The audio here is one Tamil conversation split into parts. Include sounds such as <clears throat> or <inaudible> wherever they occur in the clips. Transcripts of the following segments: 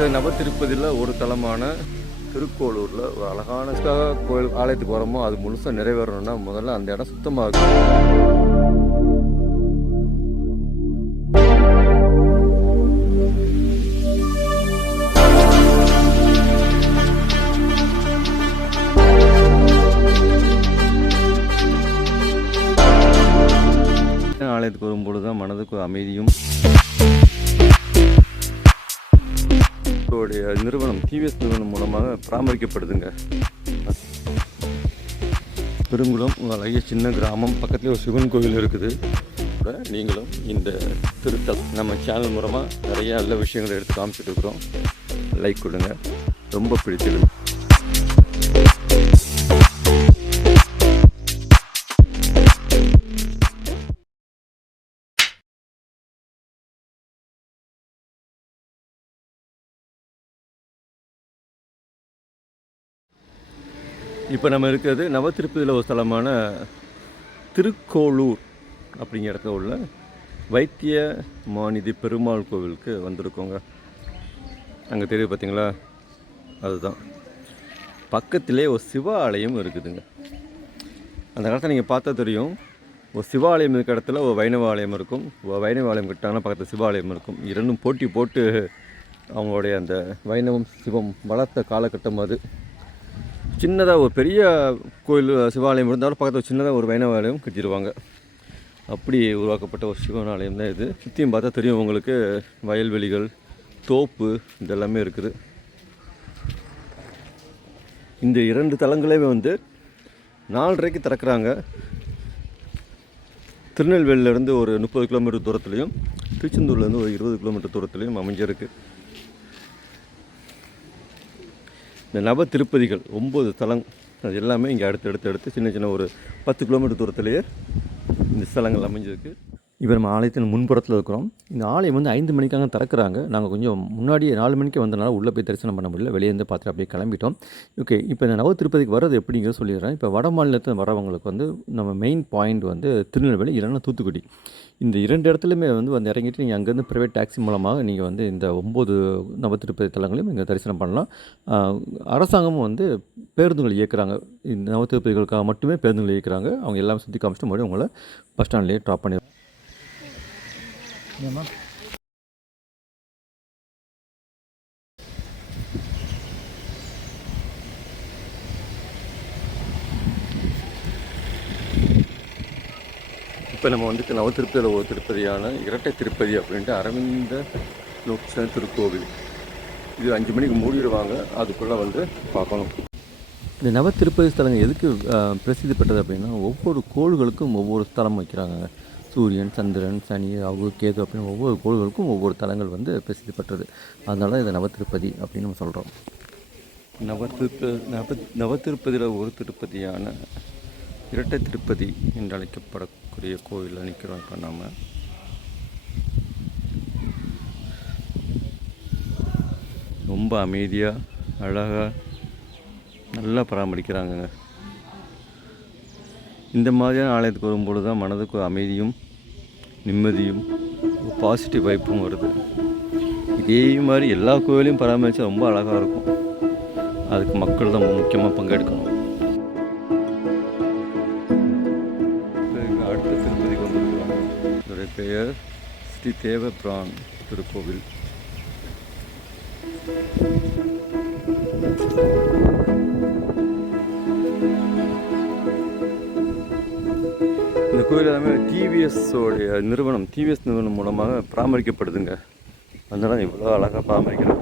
இருக்கிற நவ திருப்பதியில் ஒரு தலமான திருக்கோளூரில் ஒரு அழகான கோயில் ஆலயத்துக்கு வரமோ அது முழுசாக நிறைவேறணும்னா முதல்ல அந்த இடம் சுத்தமாக இருக்கும் ஆலயத்துக்கு வரும்பொழுது தான் மனதுக்கு அமைதியும் நிறுவனம் டிவிஎஸ் நிறுவனம் மூலமாக பராமரிக்கப்படுதுங்க. பெருங்குளம் உங்கள் அழகிய சின்ன கிராமம் பக்கத்துலேயே ஒரு சிவன் கோவில் இருக்குது. கூட நீங்களும் இந்த திருத்தல் நம்ம சேனல் மூலமாக நிறைய நல்ல விஷயங்களை எடுத்து காமிச்சிட்டு இருக்கிறோம். லைக் கொடுங்க. ரொம்ப பிடிச்சிருக்கு இப்போ நம்ம இருக்கிறது நவத்திருப்பதியில் ஒரு ஸ்தலமான திருக்கோளூர் அப்படிங்கிற இடத்துல உள்ள வைத்திய மாநிதி பெருமாள் கோவிலுக்கு வந்திருக்கோங்க. அங்கே தெரியுது பார்த்தீங்களா? அதுதான். பக்கத்திலே ஒரு சிவாலயம் இருக்குதுங்க. அந்த காலத்தில் நீங்கள் பார்த்தா தெரியும். ஒரு சிவாலயம் இருக்க இடத்துல ஒரு வைணவ ஆலயம் இருக்கும். ஒரு வைணவ ஆலயம் கிட்டாங்கன்னா பக்கத்தில் சிவாலயம் இருக்கும். இரண்டும் போட்டி போட்டு அவங்களுடைய அந்த வைணவம் சிவம் வளர்த்த காலகட்டம் அது. சின்னதாக ஒரு பெரிய கோயில் சிவாலயம் இருந்தாலும் பக்கத்தில் சின்னதாக ஒரு வைணவ ஆலயம் கட்டிடுவாங்க. அப்படி உருவாக்கப்பட்ட ஒரு சிவன் ஆலயம் தான் இது. சுற்றியும் பார்த்தா தெரியும் உங்களுக்கு வயல்வெளிகள் தோப்பு இதெல்லாமே இருக்குது. இந்த இரண்டு தலங்களே வந்து நாலரைக்கு திறக்கிறாங்க. திருநெல்வேலியிலேருந்து ஒரு முப்பது கிலோமீட்டர் தூரத்துலையும் திருச்செந்தூர்லேருந்து ஒரு இருபது கிலோமீட்டர் தூரத்துலையும் அமைஞ்சிருக்கு. இந்த நவ திருப்பதிகள் ஒம்பது தலம் அது எல்லாமே இங்கே அடுத்து அடுத்து அடுத்து சின்ன சின்ன ஒரு பத்து கிலோமீட்டர் தூரத்திலேயே இந்த ஸ்தலங்கள் அமைஞ்சிருக்கு. இப்போ நம்ம ஆலயத்தின் முன்புறத்தில் இருக்கிறோம். இந்த ஆலயம் வந்து ஐந்து மணிக்காக திறக்கிறாங்க. நாங்கள் கொஞ்சம் முன்னாடியே நாலு மணிக்கு வந்தனால உள்ளே போய் தரிசனம் பண்ண முடியல. வெளியே இருந்து பார்த்துட்டு அப்படியே கிளம்பிட்டோம். ஓகே இப்போ இந்த நவ திருப்பதிக்கு வர்றது எப்படிங்கிறத சொல்லிடுறேன். இப்போ வட மாநிலத்தில் வரவங்களுக்கு வந்து நம்ம மெயின் பாயிண்ட் வந்து திருநெல்வேலி இல்லைன்னா தூத்துக்குடி. இந்த இரண்டு இடத்துலையுமே வந்து வந்து இறங்கிட்டு நீங்கள் அங்கேருந்து ப்ரைவேட் டாக்ஸி மூலமாக நீங்கள் வந்து இந்த ஒம்பது நவ திருப்பதி தலங்களையும் இங்கே தரிசனம் பண்ணலாம். அரசாங்கமும் வந்து பேருந்துகள் இயக்குறாங்க. இந்த நவ திருப்பதிகளுக்காக மட்டுமே பேருந்துகள் இயக்குறாங்க. அவங்க எல்லாம் சுற்றி காமிச்சிட்டு மறுபடியும் உங்களை பஸ் ஸ்டாண்ட்லேயே ட்ராப் பண்ணி ஏம்மா இப்போ நம்ம வந்துட்டு நவ திருப்பதியில் ஒரு திருப்பதியான இரட்டை திருப்பதி அப்படின்ட்டு அரவிந்த லோக்சன திருக்கோவில். இது அஞ்சு மணிக்கு மூடிடுவாங்க. அதுக்குள்ளே வந்து பார்க்கணும். இந்த நவ திருப்பதி ஸ்தலங்கள் எதுக்கு பிரசித்தி பெற்றது அப்படின்னா ஒவ்வொரு கோள்களுக்கும் ஒவ்வொரு ஸ்தலம் வைக்கிறாங்க. சூரியன் சந்திரன் சனி ராகு கேது அப்படின்னு ஒவ்வொரு கோள்களுக்கும் ஒவ்வொரு தலங்கள் வந்து பிரசித்தி பெற்றது அதனால தான் இதை நவத்திருப்பதி அப்படின்னு நம்ம சொல்கிறோம் நவத்திருப்பதி நவ நவத்திருப்பதியில் ஒரு திருப்பதியான இரட்டை திருப்பதி என்று அழைக்கப்படக்கூடிய கோவிலில் நிற்கிறோம் இப்போ நாம். ரொம்ப அமைதியாக அழகாக நல்லா பராமரிக்கிறாங்கங்க. இந்த மாதிரியான ஆலயத்துக்கு வரும்பொழுது தான் மனதுக்கு அமைதியும் நிம்மதியும் பாசிட்டிவ் வைப்பும் வருது. இதே மாதிரி எல்லா கோவிலையும் பராமரித்தா ரொம்ப அழகாக இருக்கும். அதுக்கு மக்கள் தான் முக்கியமாக பங்கெடுக்கணும். அடுத்த திருப்பதிக்கு வந்திருக்கிறோம் இதோடைய பெயர் ஸ்ரீ தேவபிரான் திருக்கோவில். கோயில் எல்லாமே டிவிஎஸோடைய நிறுவனம் டிவிஎஸ் நிறுவனம் மூலமாக பராமரிக்கப்படுதுங்க. அதனால் இவ்வளோ அழகாக பராமரிக்கிறாங்க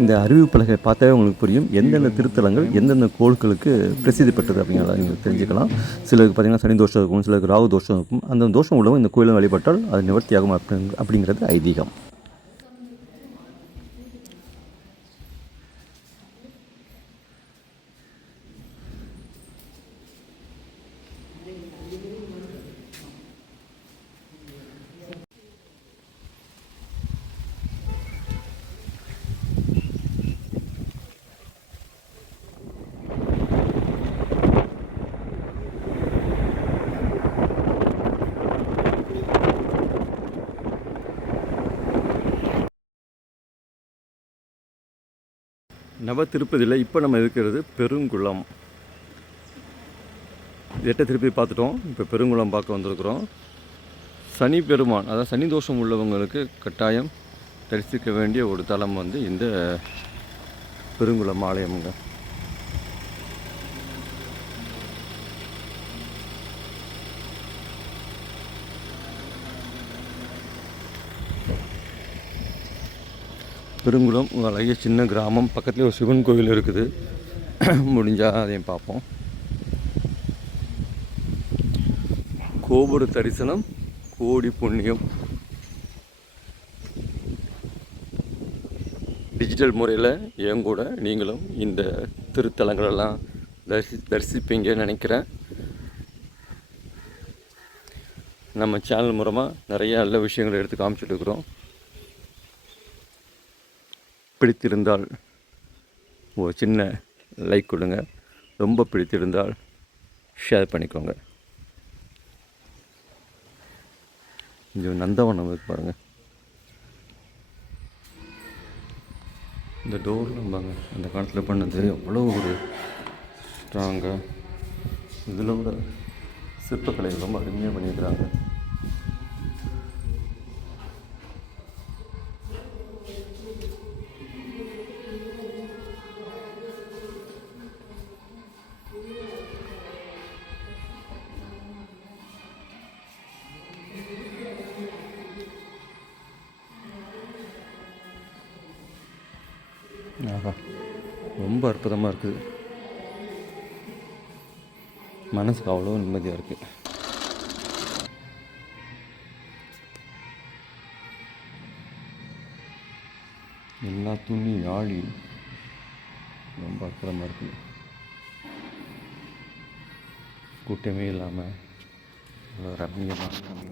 இந்த அறிவிப்பலகை பார்த்தாவே உங்களுக்கு புரியும். எந்தெந்த திருத்தலங்கள் எந்தெந்த கோள்களுக்கு பிரசித்தி பெற்றது அப்படிங்கிறத நீங்கள் தெரிஞ்சுக்கலாம். சிலருக்கு பார்த்தீங்கன்னா சனி தோஷம் இருக்கும் சிலருக்கு ராகு தோஷம் இருக்கும். அந்த தோஷம் உள்ளவங்க இந்த கோயிலை வழிபட்டால் அது நிவர்த்தியாகும் அப்படிங்க அப்படிங்கிறது ஐதீகம். நவ திருப்பதியில் இப்போ நம்ம இருக்கிறது பெருங்குளம். எட்ட திருப்பி பார்த்துட்டோம் இப்போ பெருங்குளம் பார்க்க வந்திருக்கிறோம். சனி பெருமான் அதாவது சனி தோஷம் உள்ளவங்களுக்கு கட்டாயம் தரிசிக்க வேண்டிய ஒரு தலம் வந்து இந்த பெருங்குளம் ஆலயம்ங்க. பெருங்குளம் ஒரு அழகிய சின்ன கிராமம் பக்கத்துலேயே ஒரு சிவன் கோவில் இருக்குது. <clears throat> முடிஞ்சால் அதையும் பார்ப்போம். கோபுர தரிசனம் கோடி புண்ணியம். டிஜிட்டல் முறையில் என் கூட நீங்களும் இந்த திருத்தலங்களெல்லாம் தரிசி தரிசிப்பீங்கன்னு நினைக்கிறேன். நம்ம சேனல் மூலமாக நிறைய நல்ல விஷயங்களை எடுத்து காமிச்சிட்டு இருக்கிறோம். பிடித்திருந்தால் ஒரு சின்ன லைக் கொடுங்க. ரொம்ப பிடித்திருந்தால் ஷேர் பண்ணிக்கோங்க. இங்கே நந்தவனம் இருக்கு பாருங்கள் இந்த டோர்லாம்பாங்க அந்த காலத்தில் பண்ணது அவ்வளோ ஒரு ஸ்ட்ராங்காக இதில் கூட சிற்பக்கலை ரொம்ப அருமையாக பண்ணியிருக்கிறாங்க. ரொம்ப அற்புதமாக இருக்குது. மனசுக்கு அவ்வளோ நிம்மதியாக இருக்குது எல்லா துணி ஆழி ரொம்ப அற்புதமாக இருக்குது கூட்டமே இல்லாமல் ரம்மியமாக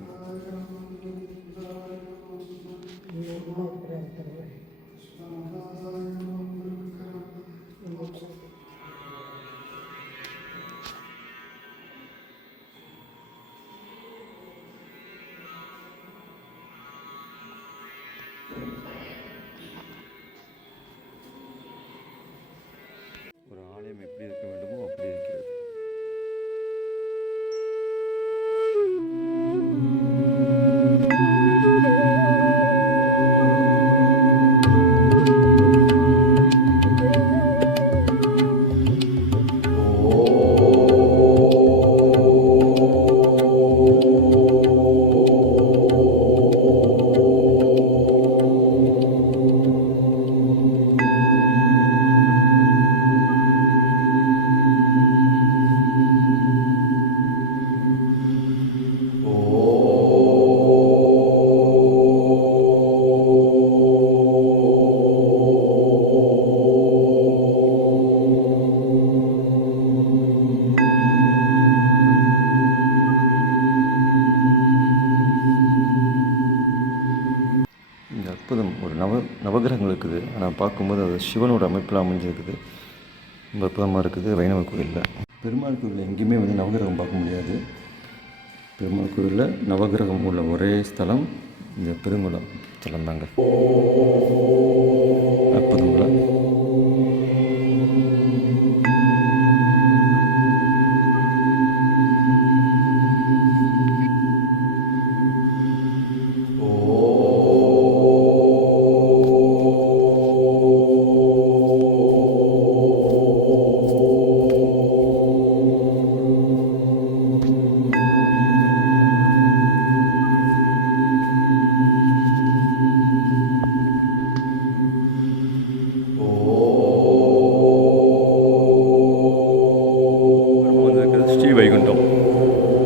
ஆனால் பார்க்கும்போது அது சிவனோட அமைப்பில் அமைஞ்சிருக்குது. ரொம்ப அற்புதமாக இருக்குது. வைணவ கோயிலில். பெருமாள் கோயிலில் எங்கேயுமே வந்து நவகிரகம் பார்க்க முடியாது. பெருமாள் கோயிலில் நவகிரகம் உள்ள ஒரே ஸ்தலம் இந்த பெருங்குளம். ஸ்தலம் தாங்க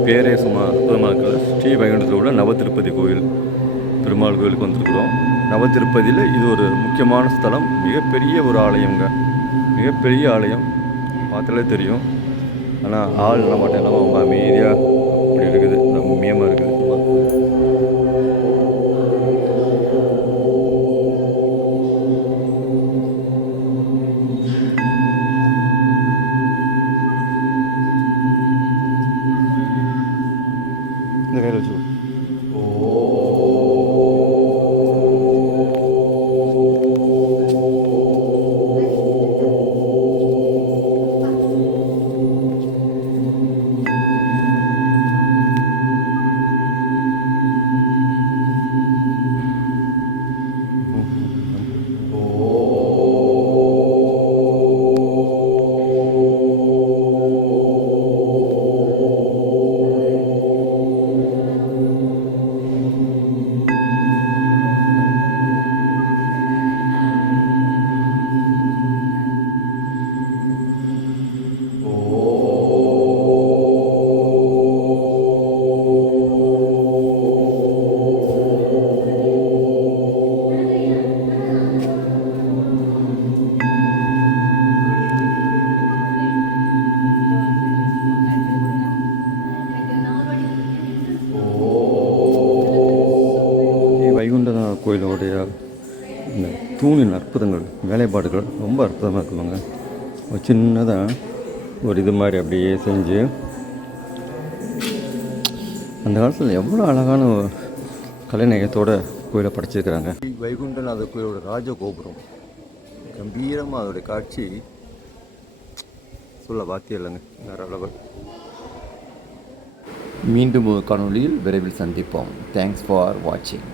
பேரே சும்மா அற்புதமாக ஸ்ரீ வைகுண்டத்தில் உள்ள நவ கோயில் பெருமாள் கோயிலுக்கு வந்திருக்கிறோம். நவதிருப்பதியில் இது ஒரு முக்கியமான ஸ்தலம். மிகப்பெரிய ஒரு ஆலயங்க மிகப்பெரிய ஆலயம். பார்த்தாலே தெரியும். ஆனால் ஆள் இல்லை மாட்டேன் ரொம்ப அமைதியாக அற்புதங்கள் வேலைப்பாடுகள் ரொம்ப அற்புதமாக இருக்குவாங்க ஒரு சின்னதாக ஒரு இது மாதிரி அப்படியே செஞ்சு அந்த காலத்தில் எவ்வளோ அழகான கலைநயத்தோட கோயிலை படைச்சிருக்கிறாங்க. வைகுண்டநாதர் கோயிலோட ராஜகோபுரம். கம்பீரமாக அதோடைய காட்சி. சொல்ல வார்த்தை இல்லைங்க வேறு லெவல் மீண்டும் ஒரு காணொளியில் விரைவில் சந்திப்போம். தேங்க்ஸ் ஃபார் வாட்சிங்